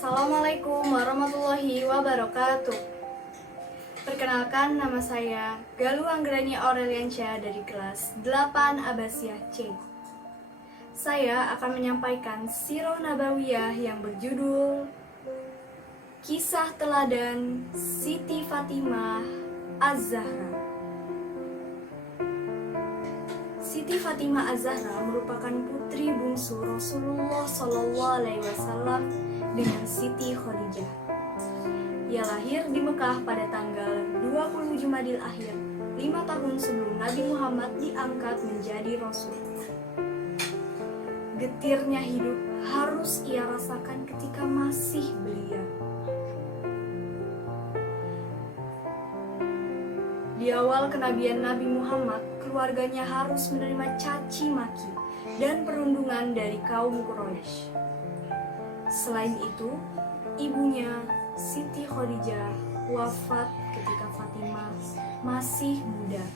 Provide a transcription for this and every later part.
Assalamualaikum warahmatullahi wabarakatuh. Perkenalkan, nama saya Galuh Anggrani Aureliansyah dari kelas 8 Abbasiyah C. Saya akan menyampaikan sirah nabawiyah yang berjudul Kisah Teladan Siti Fatimah Az-Zahra. Siti Fatimah Az-Zahra merupakan putri bungsu Rasulullah SAW dengan Siti Khadijah. Ia lahir di Mekah pada tanggal 20 Jumadil Akhir, 5 tahun sebelum Nabi Muhammad diangkat menjadi Rasul. Getirnya hidup harus ia rasakan ketika masih belia. Di awal kenabian Nabi Muhammad, keluarganya harus menerima caci maki dan perundungan dari kaum Quraisy. Selain itu, ibunya Siti Khadijah wafat ketika Fatimah masih muda.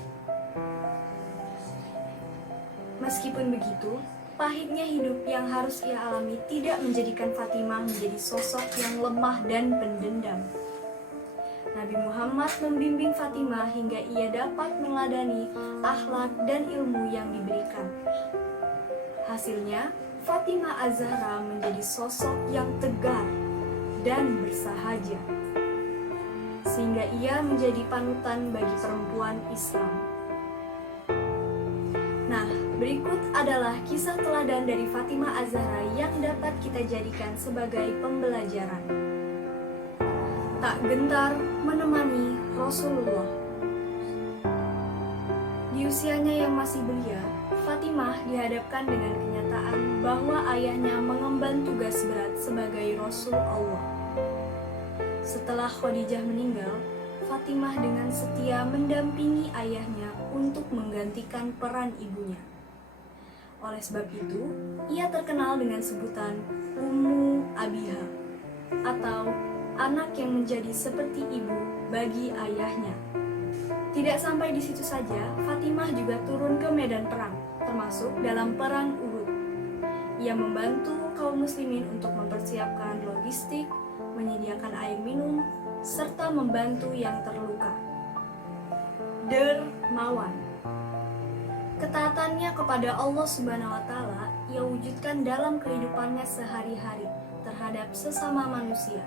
Meskipun begitu, pahitnya hidup yang harus ia alami tidak menjadikan Fatimah menjadi sosok yang lemah dan pendendam. Nabi Muhammad membimbing Fatimah hingga ia dapat meneladani akhlak dan ilmu yang diberikan. Hasilnya, Fatimah Az-Zahra menjadi sosok yang tegar dan bersahaja, sehingga ia menjadi panutan bagi perempuan Islam. Nah, berikut adalah kisah teladan dari Fatimah Az-Zahra yang dapat kita jadikan sebagai pembelajaran. Tak gentar menemani Rasulullah. Di usianya yang masih belia, Fatimah dihadapkan dengan kenyataan bahwa ayahnya mengemban tugas berat sebagai Rasul Allah. Setelah Khadijah meninggal, Fatimah dengan setia mendampingi ayahnya untuk menggantikan peran ibunya. Oleh sebab itu, ia terkenal dengan sebutan Ummu Abiha, atau anak yang menjadi seperti ibu bagi ayahnya. Tidak sampai di situ saja, Fatimah juga turun ke medan perang, termasuk dalam perang Uhud. Ia membantu kaum muslimin untuk mempersiapkan logistik, menyediakan air minum, serta membantu yang terluka. Dermawan. Ketaatannya kepada Allah Subhanahu wa Ta'ala ia wujudkan dalam kehidupannya sehari-hari terhadap sesama manusia.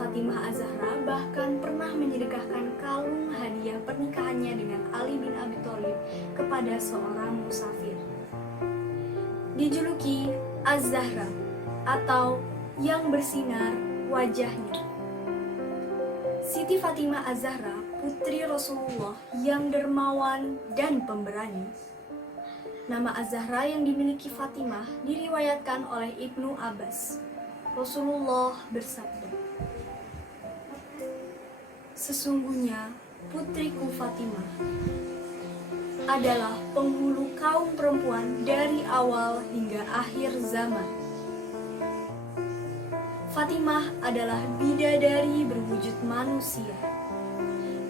Fatimah Az-Zahra bahkan pernah menyedekahkan kalung hadiah pernikahannya dengan Ali bin Abi Thalib kepada seorang musafir. Dijuluki Az-Zahra atau yang bersinar wajahnya. Siti Fatimah Az-Zahra, putri Rasulullah yang dermawan dan pemberani. Nama Az-Zahra yang dimiliki Fatimah diriwayatkan oleh Ibnu Abbas. Rasulullah bersabda, "Sesungguhnya putriku Fatimah adalah penghulu kaum perempuan dari awal hingga akhir zaman." Fatimah adalah bidadari berwujud manusia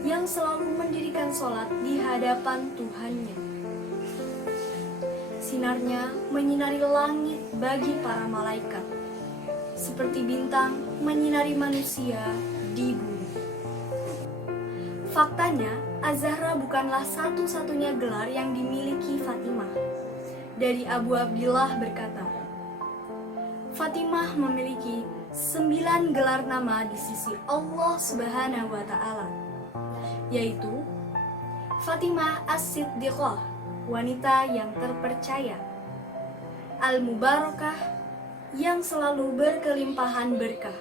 yang selalu mendirikan sholat di hadapan Tuhannya. Sinarnya menyinari langit bagi para malaikat, seperti bintang menyinari manusia di bumi. Faktanya, Az-Zahra bukanlah satu-satunya gelar yang dimiliki Fatimah. Dari Abu Abdillah berkata, Fatimah memiliki 9 gelar nama di sisi Allah Subhanahu wa Ta'ala, yaitu Fatimah As-Siddiqah, wanita yang terpercaya; Al-Mubarakah, yang selalu berkelimpahan berkah;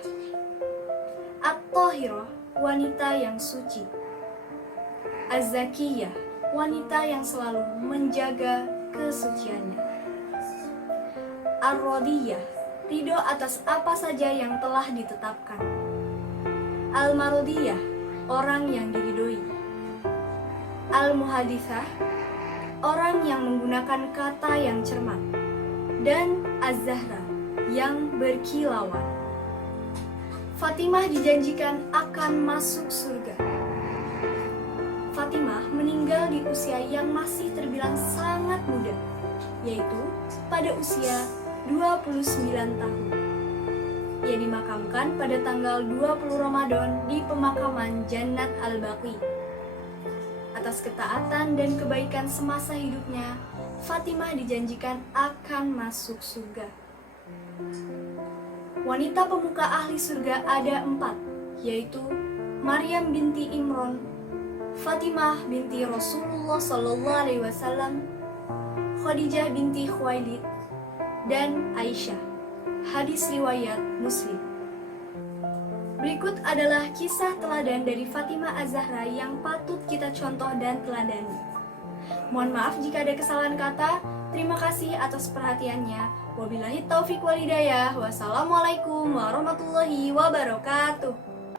At-Tahirah, wanita yang suci; Az-Zakiyah, wanita yang selalu menjaga kesuciannya; Ar-Radiyah, ridho atas apa saja yang telah ditetapkan; Al-Marodiyah, orang yang diridhoi; Al-Muhaditsah, orang yang menggunakan kata yang cermat; dan Az-Zahra, yang berkilauan. Fatimah dijanjikan akan masuk surga. Fatimah meninggal di usia yang masih terbilang sangat muda, yaitu pada usia 29 tahun. Ia dimakamkan pada tanggal 20 Ramadan di pemakaman Jannat Al-Baqi. Atas ketaatan dan kebaikan semasa hidupnya, Fatimah dijanjikan akan masuk surga. Wanita pemuka ahli surga ada 4, yaitu Maryam binti Imran, Fatimah binti Rasulullah SAW, Khadijah binti Khuwailid, dan Aisyah. Hadis riwayat Muslim. Berikut adalah kisah teladan dari Fatimah Az-Zahra yang patut kita contoh dan teladani. Mohon maaf jika ada kesalahan kata. Terima kasih atas perhatiannya. Wabillahi taufiq wal hidayah. Wassalamualaikum warahmatullahi wabarakatuh.